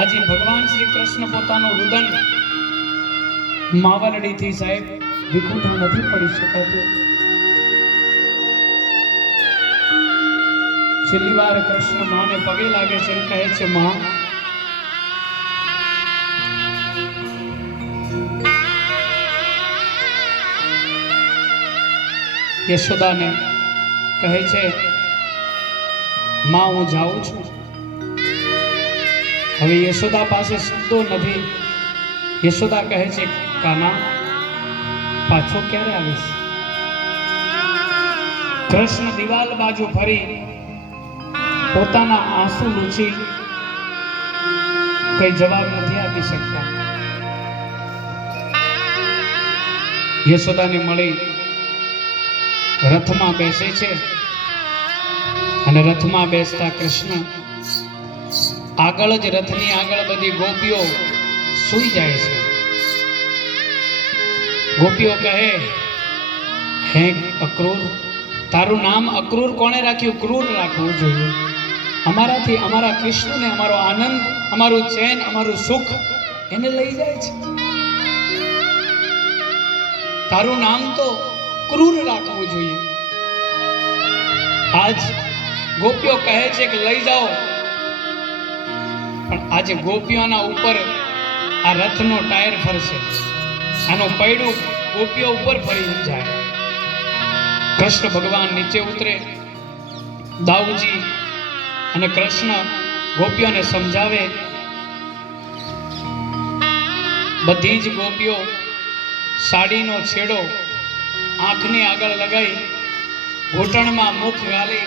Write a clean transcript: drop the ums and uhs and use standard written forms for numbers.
આજે ભગવાન શ્રી કૃષ્ણ પોતાનું રુદન માવલડીથી સાહેબ વિખૂટા નથી પડી શકાતું. છેલ્લી વાર કૃષ્ણ માને પગે લાગે છે, કહે છે માં યશોદાને કહે છે માં હું જાઉં છું. હવે યશોદા પાસે શબ્દો નથી. યશોદા કહે છે કાના પાછો ક્યારે આવીશ? કૃષ્ણ દિવાલ બાજુ ફરી પોતાના આંસુ લૂછી કઈ જવાબ નથી આપી શકતા. યશોદાને મળી રથમાં બેસે છે અને રથમાં બેસતા કૃષ્ણ આગળ જ રથની આગળ બધી ગોપીઓ સૂઈ જાય છે. ગોપીઓ કહે હે અક્રૂર, તારું નામ અક્રૂર કોણે રાખ્યું? ક્રૂર રાખવું જોઈએ. અમારાથી અમારા કૃષ્ણને અમારો આનંદ, અમારું ચેન, અમારું સુખ એને લઈ જાય છે. તારું નામ તો ક્રૂર રાખવું જોઈએ. આજ ગોપીઓ કહે છે કે લઈ જાઓ, પણ આજે ગોપીઓના ઉપર આ રથનો ટાયર ફરશે, આનું પૈડું ગોપીઓ ઉપર ફરી જાય. કૃષ્ણ ભગવાન નીચે ઉતરે, દાઉજી અને કૃષ્ણ ગોપીઓને સમજાવે. બધી જ ગોપીઓ સાડીનો છેડો આંખની આગળ લગાઈ ઘૂંટણમાં મુખ ગાલી